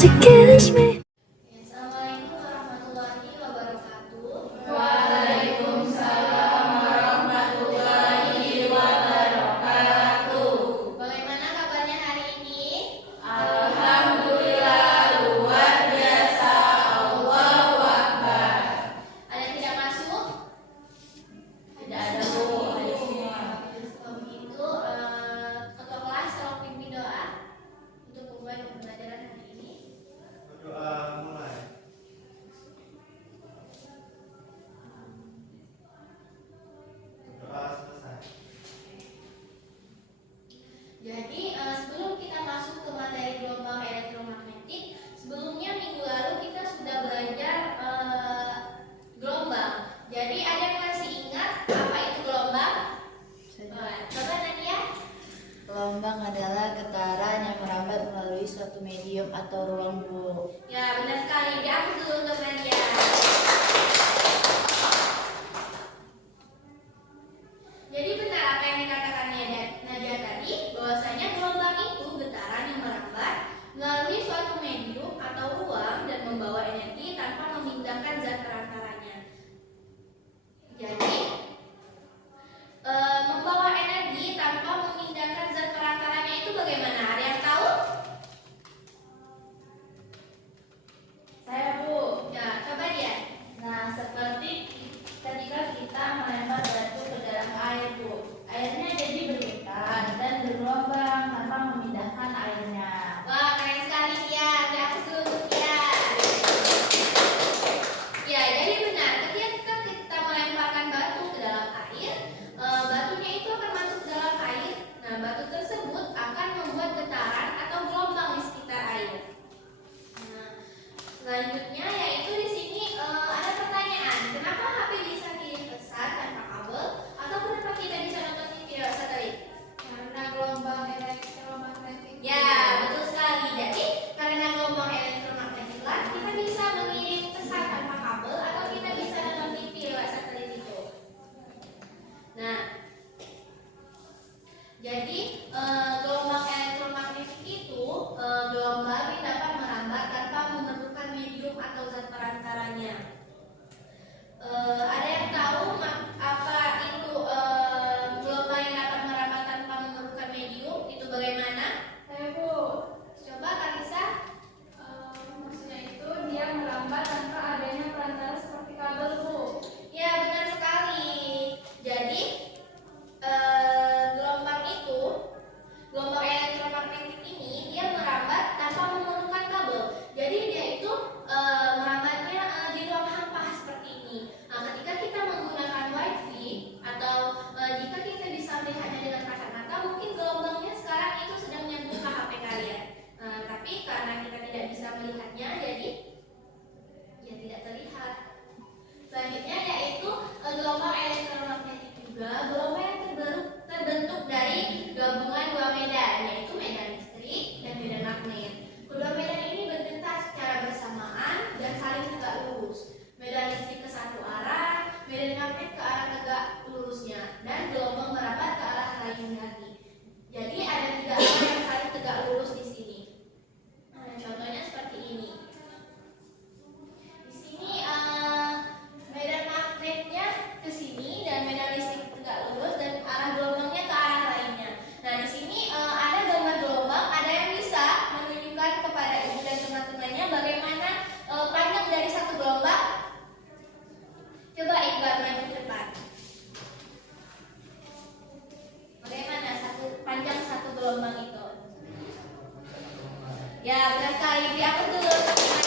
to kiss me. Assalamualaikum warahmatullahi wabarakatuh. Waalaikumsalam warahmatullahi wabarakatuh. Bagaimana kabarnya hari ini? Alhamdulillah luar biasa. Allahu Akbar. Ada yang tidak masuk? Tidak ada Bu, ada semua. Kalau begitu, ketua kelas tolong pimpin doa untuk memulai pembelajaran hari ini. Berdoa mulai. Berdoa selesai. Jadi sebelum kita masuk ke materi gelombang elektromagnetik, sebelumnya minggu lalu kita sudah belajar gelombang. Jadi ada yang masih ingat apa itu gelombang? Coba Nadia. Gelombang adalah getaran yang merambat melalui suatu medium atau ruang, Bu. Ya benar sekali. Diaku dulu untuk Nadia. Jadi benar apa yang dikatakan Nadia tadi, bahwasanya gelombang itu getaran yang merambat melalui suatu medium atau ruang dan membawa energi tanpa memindahkan zat perantaranya. Jadi membawa energi tanpa memindahkan zat perantaranya itu bagaimana? Ada yang tahu? Saya Bu. Ya, coba dia. Nah, seperti ketika kita melempar batu ke dalam air Bu, airnya jadi bergetar dan bergelombang tanpa memindahkan airnya. Wah, keren sekali dia. Aku dulu untuk dia. Ya, jadi benar. Ketika kita melemparkan batu ke dalam air, batunya itu akan masuk ke dalam air. Nah, batu tersebut akan membuat getaran atau gelombang di sekitar air. Nah, selanjutnya yaitu di sini ada pertanyaan. Kenapa HP bisa kirim pesan tanpa kabel? Atau kenapa kita bisa nonton TV lewat satelit? Karena gelombang elektromagnetik. Ya, betul sekali. Jadi, karena gelombang elektromagnetik lah, kita bisa mengirim pesan tanpa kabel atau kita bisa nonton TV lewat satelit itu. Nah, jadi gelombang elektromagnetik itu gelombang yang dapat merambat tanpa memerlukan medium atau zat perantaranya. Ada yang tahu apa itu gelombang yang dapat merambat tanpa memerlukan medium? Itu bagaimana? Saya Bu, Coba Kalisa. maksudnya itu dia merambat tanpa adanya perantara seperti kabel Bu. Ya, benar sekali. Jadi gelombang elektromagnetik ini dia merambat tanpa memerlukan kabel. Jadi dia itu merambatnya di ruang hampa seperti ini. Nah, ketika kita menggunakan wifi atau jika kita bisa melihatnya dengan kasat mata, mungkin gelombangnya sekarang itu sedang menyentuh ke HP kalian. Tapi karena kita tidak bisa melihatnya, jadi ya tidak terlihat. Selanjutnya yaitu gelombang elektromagnetik juga gelombang yang terbentuk dari gabungan dua medan, yaitu medan listrik dan medan magnet. Kedua medan ini bergetar secara bersamaan dan saling tegak lurus. Medan listrik ke satu arah, medan magnet ke arah tegak lurusnya, dan gelombang merambat ke arah lain lagi. Jadi ada tiga arah yang saling tegak lurus di sini. Nah, contohnya seperti ini. Di sini medan magnetnya ke sini dan medan listrik tegak lurus dan arah gelombangnya ke arah lainnya. Nah, di sini ada gambar gelombang. Ada yang bisa menunjukkan kepada ibu dan teman-temannya bagaimana panjang dari satu gelombang? Coba Iqbal maju ke depan. Bagaimana panjang satu gelombang itu? Ya, benar sekali. Beri aku dulu.